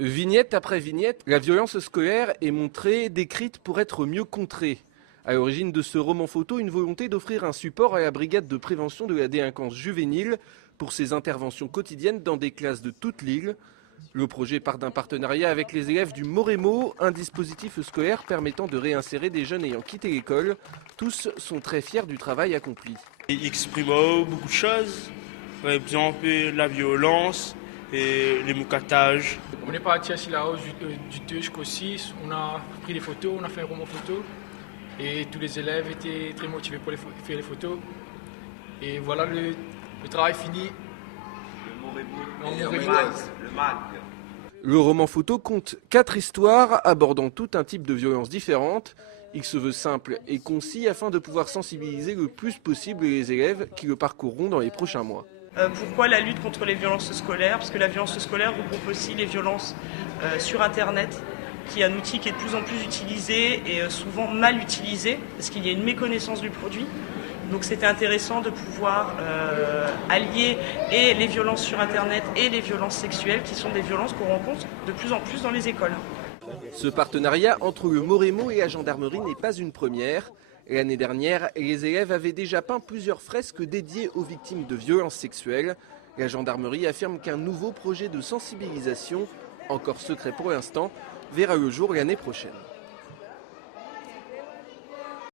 Vignette après vignette, la violence scolaire est montrée, décrite pour être mieux contrée. À l'origine de ce roman photo, une volonté d'offrir un support à la brigade de prévention de la délinquance juvénile pour ses interventions quotidiennes dans des classes de toute l'île. Le projet part d'un partenariat avec les élèves du Moremo, un dispositif scolaire permettant de réinsérer des jeunes ayant quitté l'école. Tous sont très fiers du travail accompli. Il exprime beaucoup de choses, par exemple la violence et les moucatages. On est parti à la hausse du 2 jusqu'au 6, on a pris des photos, on a fait un roman photo et tous les élèves étaient très motivés pour faire les photos. Et voilà le travail fini. Le roman photo compte 4 histoires abordant tout un type de violences différentes. Il se veut simple et concis afin de pouvoir sensibiliser le plus possible les élèves qui le parcourront dans les prochains mois. Pourquoi la lutte contre les violences scolaires? Parce que la violence scolaire regroupe aussi les violences sur Internet, qui est un outil qui est de plus en plus utilisé et souvent mal utilisé, parce qu'il y a une méconnaissance du produit. Donc c'était intéressant de pouvoir allier et les violences sur Internet et les violences sexuelles, qui sont des violences qu'on rencontre de plus en plus dans les écoles. Ce partenariat entre le Moremo et la gendarmerie n'est pas une première. L'année dernière, les élèves avaient déjà peint plusieurs fresques dédiées aux victimes de violences sexuelles. La gendarmerie affirme qu'un nouveau projet de sensibilisation, encore secret pour l'instant, verra le jour l'année prochaine.